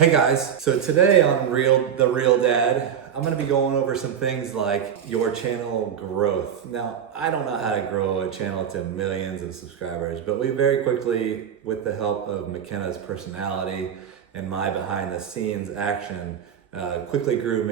Hey guys, so today on The Real Dad, I'm gonna be going over some things like your channel growth. Now, I don't know how to grow a channel to millions of subscribers, but we very quickly, with the help of McKenna's personality and my behind the scenes action, quickly grew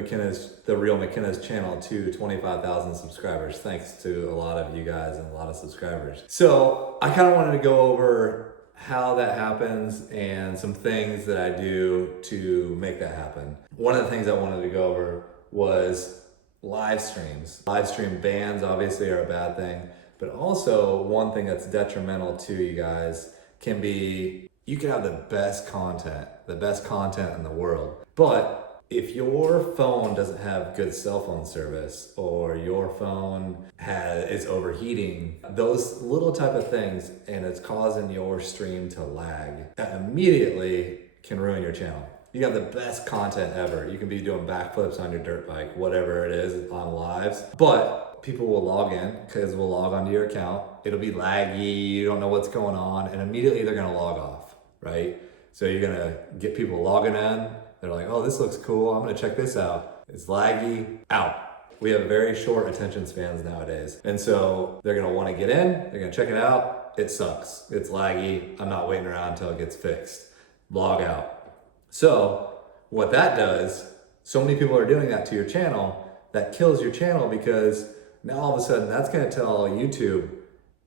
The Real McKenna's channel to 25,000 subscribers, thanks to a lot of you guys and a lot of subscribers. So I kind of wanted to go over how that happens and some things that I do to make that happen. One of the things I wanted to go over was live streams. Live stream bans obviously are a bad thing, but also one thing that's detrimental to you guys can be, you can have the best content in the world, but if your phone doesn't have good cell phone service or your phone is overheating, those little type of things, and it's causing your stream to lag, that immediately can ruin your channel. You have the best content ever. You can be doing backflips on your dirt bike, whatever it is on lives, but people will log in because we'll log onto your account. It'll be laggy, you don't know what's going on, and immediately they're gonna log off, right? So you're gonna get people logging in. They're like, oh, this looks cool. I'm gonna check this out. It's laggy, out. We have very short attention spans nowadays. And so they're gonna wanna get in, they're gonna check it out. It sucks, it's laggy. I'm not waiting around until it gets fixed. Log out. So what that does, so many people are doing that to your channel, that kills your channel because now all of a sudden that's gonna tell YouTube,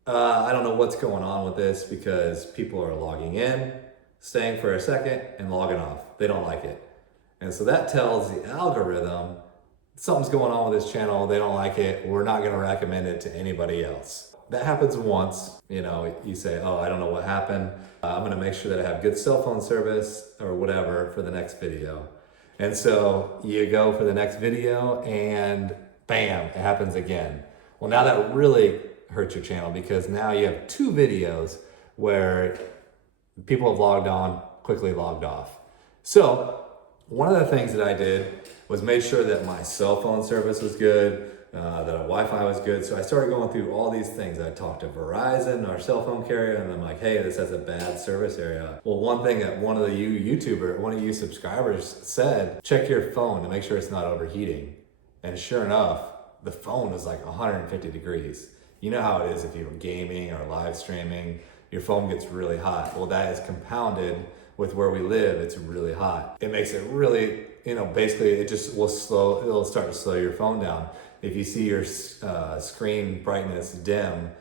I don't know what's going on with this because people are logging in, staying for a second and logging off. They don't like it. And so that tells the algorithm something's going on with this channel. They don't like it. We're not gonna recommend it to anybody else. That happens once, you say, oh, I don't know what happened. I'm gonna make sure that I have good cell phone service or whatever for the next video. And so you go for the next video and bam, it happens again. Well, now that really hurts your channel because now you have two videos where people have logged on, quickly logged off. So one of the things that I did was made sure that my cell phone service was good, that our Wi-Fi was good. So I started going through all these things. I talked to Verizon, our cell phone carrier, and I'm like, hey, this has a bad service area. Well, one thing that one of you subscribers said, check your phone to make sure it's not overheating. And sure enough, the phone was like 150 degrees. You know how it is if you're gaming or live streaming, your phone gets really hot. Well, that is compounded with where we live. It's really hot. It makes it really, basically it just it'll start to slow your phone down. If you see your screen brightness dim,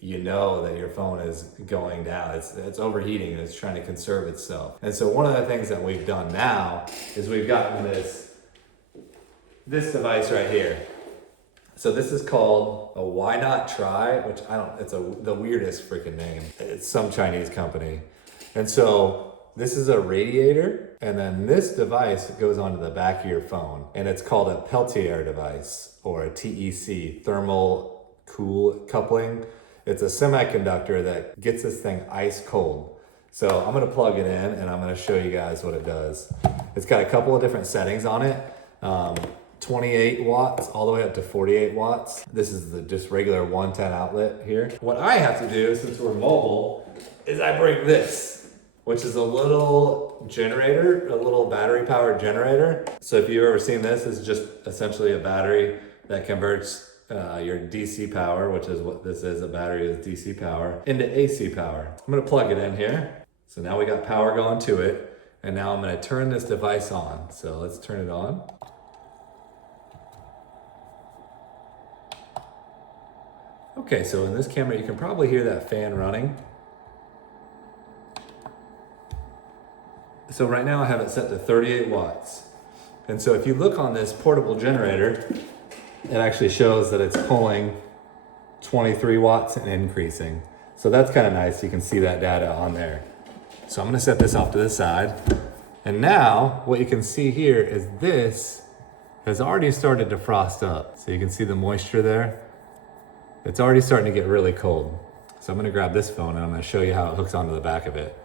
you know that your phone is going down. It's overheating and it's trying to conserve itself. And so one of the things that we've done now is we've gotten this device right here. So this is called a Why Not Try, which it's the weirdest freaking name. It's some Chinese company. And so this is a radiator, and then this device goes onto the back of your phone, and it's called a peltier device, or a TEC, thermal coupling. It's a semiconductor that gets this thing ice cold. So I'm gonna plug it in, and I'm gonna show you guys what it does. It's got a couple of different settings on it. 28 watts all the way up to 48 watts. This is the just regular 110 outlet here. What I have to do, since we're mobile, is I bring this, which is a little generator, a little battery powered generator. So if you've ever seen this, it's just essentially a battery that converts your DC power, which is what this is, a battery is DC power, into AC power. I'm gonna plug it in here. So now we got power going to it, and now I'm gonna turn this device on. So let's turn it on. Okay, so in this camera, you can probably hear that fan running. So right now I have it set to 38 watts. And so if you look on this portable generator, it actually shows that it's pulling 23 watts and increasing. So that's kind of nice. You can see that data on there. So I'm gonna set this off to the side. And now what you can see here is this has already started to frost up. So you can see the moisture there. It's already starting to get really cold. So I'm gonna grab this phone and I'm gonna show you how it hooks onto the back of it.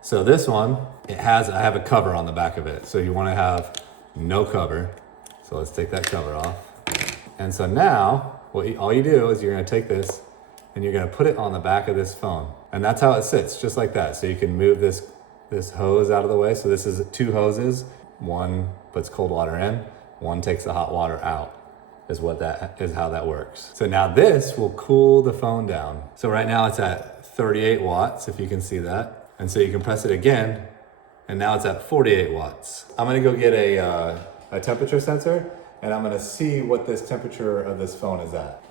So this one, I have a cover on the back of it. So you wanna have no cover. So let's take that cover off. And so now, all you do is you're gonna take this and you're gonna put it on the back of this phone. And that's how it sits, just like that. So you can move this this hose out of the way. So this is 2 hoses. One puts cold water in, one takes the hot water out, is how that works. So now this will cool the phone down. So right now it's at 38 watts, if you can see that. And so you can press it again, and now it's at 48 watts. I'm gonna go get a temperature sensor, and I'm gonna see what this temperature of this phone is at.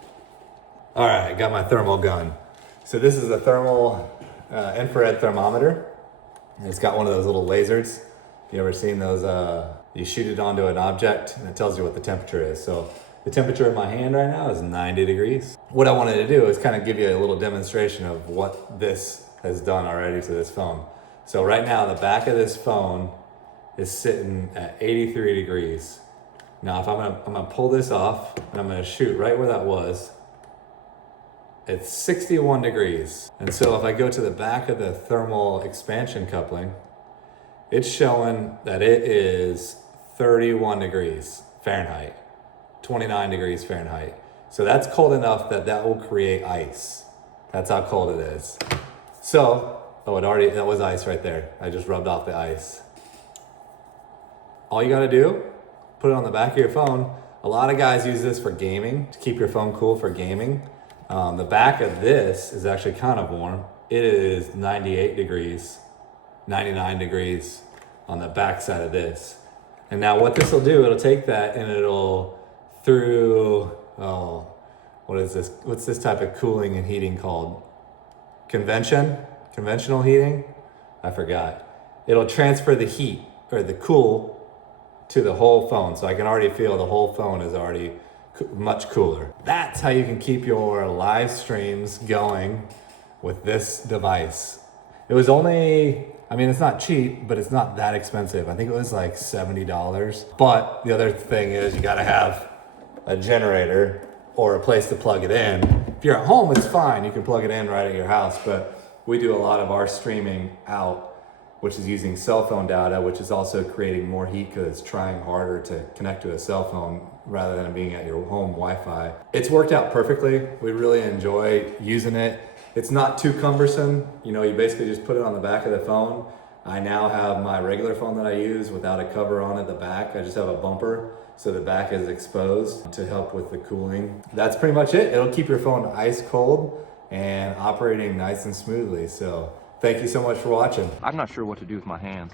All right, I got my thermal gun. So this is a thermal infrared thermometer. It's got one of those little lasers. You ever seen those? You shoot it onto an object and it tells you what the temperature is. So the temperature in my hand right now is 90 degrees. What I wanted to do is kind of give you a little demonstration of what this has done already to this phone. So right now the back of this phone is sitting at 83 degrees. Now if I'm gonna pull this off and I'm gonna shoot right where that was, it's 61 degrees. And so if I go to the back of the thermal expansion coupling, it's showing that it is 31 degrees Fahrenheit, 29 degrees Fahrenheit. So that's cold enough that will create ice. That's how cold it is. So, that was ice right there. I just rubbed off the ice. All you gotta do, put it on the back of your phone. A lot of guys use this for gaming, to keep your phone cool for gaming. The back of this is actually kind of warm. It is 98 degrees, 99 degrees on the back side of this. And now what this will do, it'll take that and it'll what is this? What's this type of cooling and heating called? Conventional heating? I forgot. It'll transfer the heat or the cool to the whole phone. So I can already feel the whole phone is already much cooler. That's how you can keep your live streams going with this device. It was only, I mean, it's not cheap, but it's not that expensive. I think it was like $70. But the other thing is you gotta have a generator or a place to plug it in. If you're at home, it's fine. You can plug it in right at your house, but we do a lot of our streaming out, which is using cell phone data, which is also creating more heat because it's trying harder to connect to a cell phone rather than being at your home Wi-Fi. It's worked out perfectly. We really enjoy using it. It's not too cumbersome. You basically just put it on the back of the phone. I now have my regular phone that I use without a cover on at the back. I just have a bumper, so the back is exposed to help with the cooling. That's pretty much it. It'll keep your phone ice cold and operating nice and smoothly. So thank you so much for watching. I'm not sure what to do with my hands.